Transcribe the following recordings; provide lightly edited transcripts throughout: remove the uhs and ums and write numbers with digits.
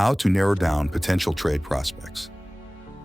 How to narrow down potential trade prospects.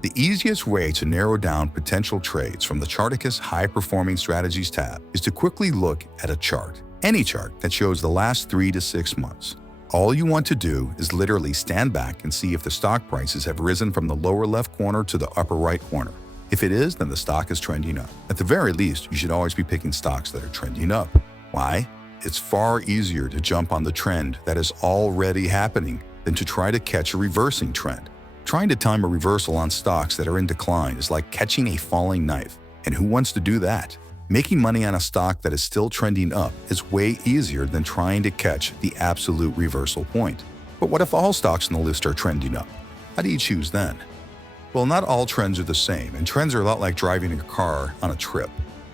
The easiest way to narrow down potential trades from the Chartacus High Performing Strategies tab is to quickly look at a chart, any chart that shows the last 3 to 6 months. All you want to do is literally stand back and see if the stock prices have risen from the lower left corner to the upper right corner. If it is, then the stock is trending up. At the very least, you should always be picking stocks that are trending up. Why? It's far easier to jump on the trend that is already happening than to try to catch a reversing trend. Trying to time a reversal on stocks that are in decline is like catching a falling knife. And who wants to do that? Making money on a stock that is still trending up is way easier than trying to catch the absolute reversal point. But what if all stocks on the list are trending up? How do you choose then? Well, not all trends are the same, and trends are a lot like driving a car on a trip.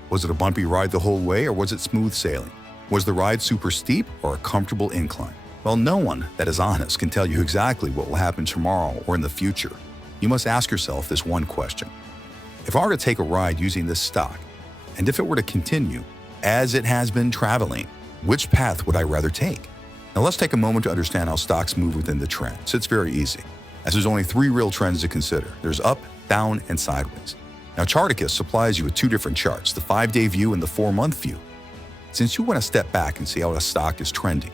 Was it a bumpy ride the whole way, or was it smooth sailing? Was the ride super steep or a comfortable incline? Well, no one that is honest can tell you exactly what will happen tomorrow or in the future. You must ask yourself this one question. If I were to take a ride using this stock, and if it were to continue as it has been traveling, which path would I rather take? Now let's take a moment to understand how stocks move within the trends. It's very easy, as there's only 3 real trends to consider. There's up, down, and sideways. Now Chartacus supplies you with 2 different charts, the 5-day view and the 4-month view. Since you want to step back and see how a stock is trending,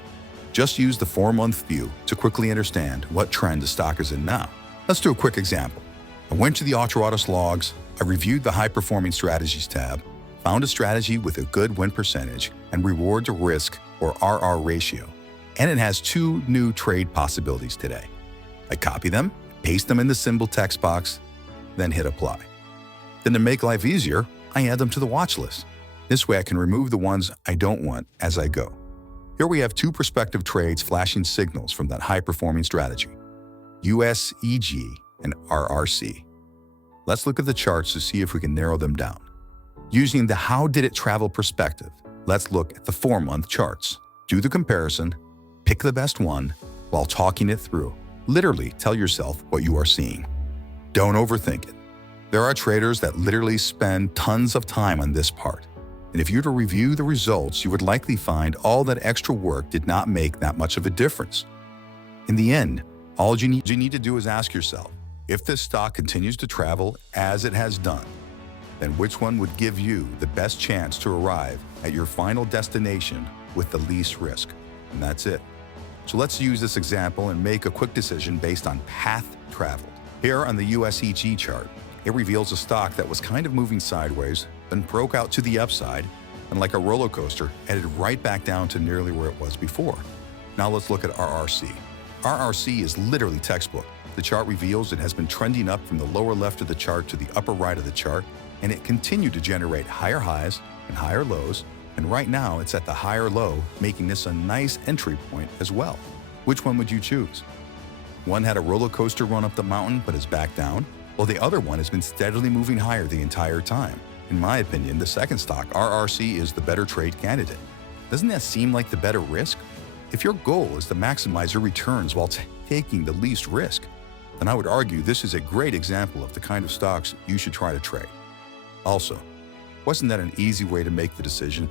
just use the 4-month view to quickly understand what trend the stock is in now. Let's do a quick example. I went to the Chartacus logs, I reviewed the High Performing Strategies tab, found a strategy with a good win percentage and reward to risk or RR ratio, and it has 2 new trade possibilities today. I copy them, paste them in the symbol text box, then hit apply. Then to make life easier, I add them to the watch list. This way I can remove the ones I don't want as I go. Here we have 2 prospective trades flashing signals from that high-performing strategy, USEG and RRC. Let's look at the charts to see if we can narrow them down. Using the how did it travel perspective, let's look at the 4-month charts. Do the comparison, pick the best one, while talking it through. Literally tell yourself what you are seeing. Don't overthink it. There are traders that literally spend tons of time on this part. And if you were to review the results, you would likely find all that extra work did not make that much of a difference. In the end, all you need to do is ask yourself, if this stock continues to travel as it has done, then which one would give you the best chance to arrive at your final destination with the least risk? And that's it. So let's use this example and make a quick decision based on path traveled. Here on the USEG chart, it reveals a stock that was kind of moving sideways, then broke out to the upside, and like a roller coaster, headed right back down to nearly where it was before. Now let's look at RRC. RRC is literally textbook. The chart reveals it has been trending up from the lower left of the chart to the upper right of the chart, and it continued to generate higher highs and higher lows, and right now it's at the higher low, making this a nice entry point as well. Which one would you choose? One had a roller coaster run up the mountain but is back down, while the other one has been steadily moving higher the entire time. In my opinion, the second stock, RRC, is the better trade candidate. Doesn't that seem like the better risk? If your goal is to maximize your returns while taking the least risk, then I would argue this is a great example of the kind of stocks you should try to trade. Also, wasn't that an easy way to make the decision?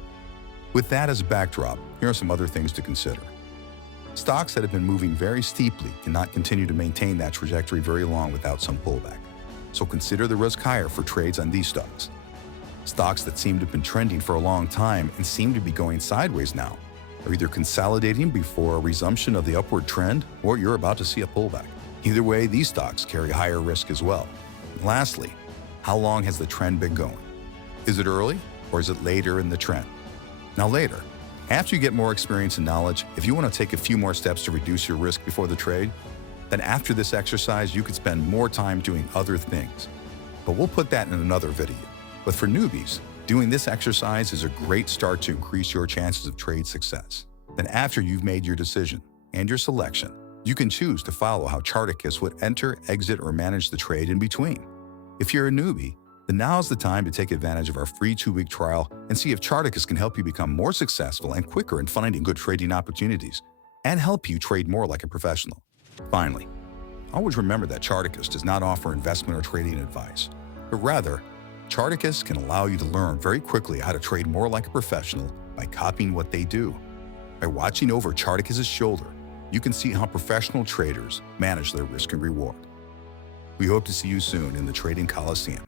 With that as a backdrop, here are some other things to consider. Stocks that have been moving very steeply cannot continue to maintain that trajectory very long without some pullback. So consider the risk higher for trades on these stocks. Stocks that seem to have been trending for a long time and seem to be going sideways now are either consolidating before a resumption of the upward trend or you're about to see a pullback. Either way, these stocks carry higher risk as well. And lastly, how long has the trend been going? Is it early or is it later in the trend? Now later, after you get more experience and knowledge, if you want to take a few more steps to reduce your risk before the trade, then after this exercise, you could spend more time doing other things. But we'll put that in another video. But for newbies, doing this exercise is a great start to increase your chances of trade success. Then after you've made your decision and your selection, you can choose to follow how Chartacus would enter, exit, or manage the trade in between. If you're a newbie, then now's the time to take advantage of our free 2-week trial and see if Chartacus can help you become more successful and quicker in finding good trading opportunities and help you trade more like a professional. Finally, always remember that Chartacus does not offer investment or trading advice, but rather, Chartacus can allow you to learn very quickly how to trade more like a professional by copying what they do. By watching over Chartacus's shoulder, you can see how professional traders manage their risk and reward. We hope to see you soon in the Trading Coliseum.